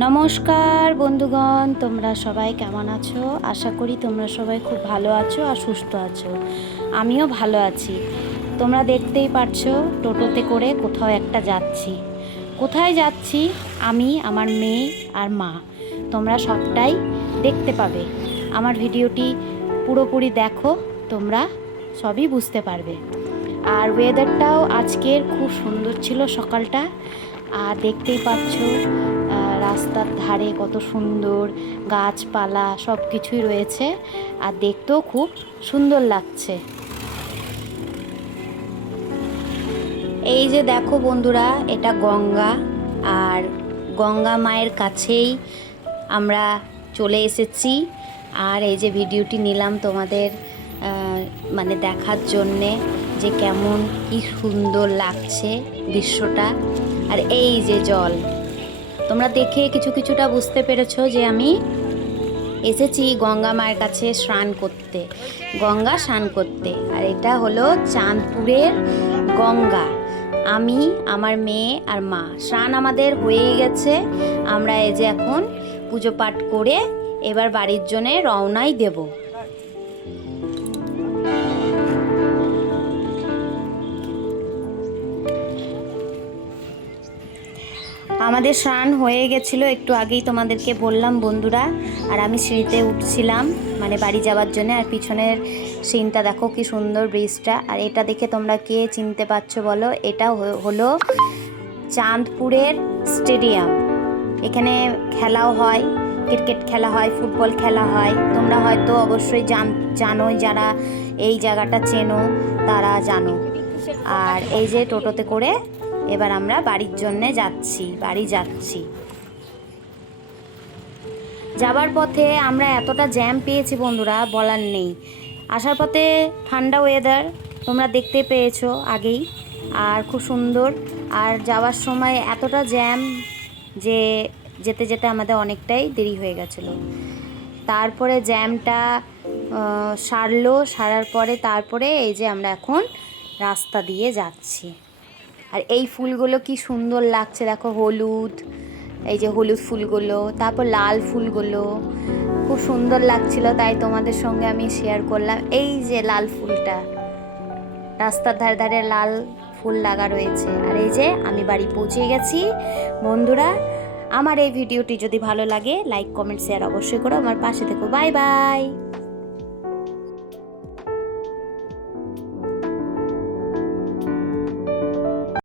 নমস্কার বন্ধুগণ, তোমরা সবাই কেমন আছো? আশা করি তোমরা সবাই খুব ভালো আছো আর সুস্থ আছো। আমিও ভালো আছি। তোমরা দেখতেই পারছো টোটোতে করে কোথাও একটা যাচ্ছি। কোথায় যাচ্ছি? আমি, আমার মেয়ে আর মা। তোমরা সবটাই দেখতে পাবে। আমার ভিডিওটি পুরোপুরি দেখো, তোমরা সবই বুঝতে পারবে। আর ওয়েদারটাও আজকের খুব সুন্দর ছিল সকালটা। আর দেখতেই পাচ্ছ রাস্তার ধারে কত সুন্দর গাছপালা সব কিছুই রয়েছে, আর দেখতেও খুব সুন্দর লাগছে। এই যে দেখো বন্ধুরা, এটা গঙ্গা, আর গঙ্গা মায়ের কাছেই আমরা চলে এসেছি। আর এই যে ভিডিওটি নিলাম তোমাদের মানে দেখার জন্যে যে কেমন কি সুন্দর লাগছে দৃশ্যটা। আর এই যে জল, তোমরা দেখে কিছুটা বুঝতে পেরেছো যে আমি এসেছি গঙ্গা মায়ের কাছে স্নান করতে, গঙ্গা স্নান করতে। আর এটা হলো চাঁদপুরের গঙ্গা। আমি, আমার মেয়ে আর মা, স্নান আমাদের হয়ে গেছে। আমরা এই যে এখন পুজো পাঠ করে এবার বাড়ির জন্যে রওনাই দেব। আমাদের স্নান হয়ে গেছিলো, একটু আগেই তোমাদেরকে বললাম বন্ধুরা। আর আমি সিঁড়িতে উঠছিলাম মানে বাড়ি যাওয়ার জন্য। আর পিছনের সিনটা দেখো কি সুন্দর, ব্রিজটা। আর এটা দেখে তোমরা কে চিনতে পারছো বলো? এটা হলো চাঁদপুরের স্টেডিয়াম। এখানে খেলাও হয়, ক্রিকেট খেলা হয়, ফুটবল খেলা হয়। তোমরা হয়তো অবশ্যই জানোই, যারা এই জায়গাটা চেনো তারা জানো। আর এই যে টোটোতে করে এবার আমরা বাড়ির জন্যে বাড়ি যাচ্ছি। যাবার পথে আমরা এতটা জ্যাম পেয়েছি বন্ধুরা, বলার নেই। আসার পথে ঠান্ডা ওয়েদার তোমরা দেখতে পেয়েছো আগেই, আর খুব সুন্দর। আর যাওয়ার সময় এতটা জ্যাম যে যেতে যেতে আমাদের অনেকটাই দেরি হয়ে গেছিলো। তারপরে জ্যামটা সারার পরে তারপরে এই যে আমরা এখন রাস্তা দিয়ে যাচ্ছি। আর এই ফুলগুলো কি সুন্দর লাগছে দেখো, হলুদ, এই যে হলুদ ফুলগুলো, তারপর লাল ফুলগুলো খুব সুন্দর লাগছিল, তাই তোমাদের সঙ্গে আমি শেয়ার করলাম। এই যে লাল ফুলটা, রাস্তার ধারে ধারে লাল ফুল লাগা রয়েছে। আর এই যে আমি বাড়ি পৌঁছে গেছি বন্ধুরা। আমার এই ভিডিওটি যদি ভালো লাগে লাইক কমেন্ট শেয়ার অবশ্যই করো, আমার পাশে থেকো। Bye bye.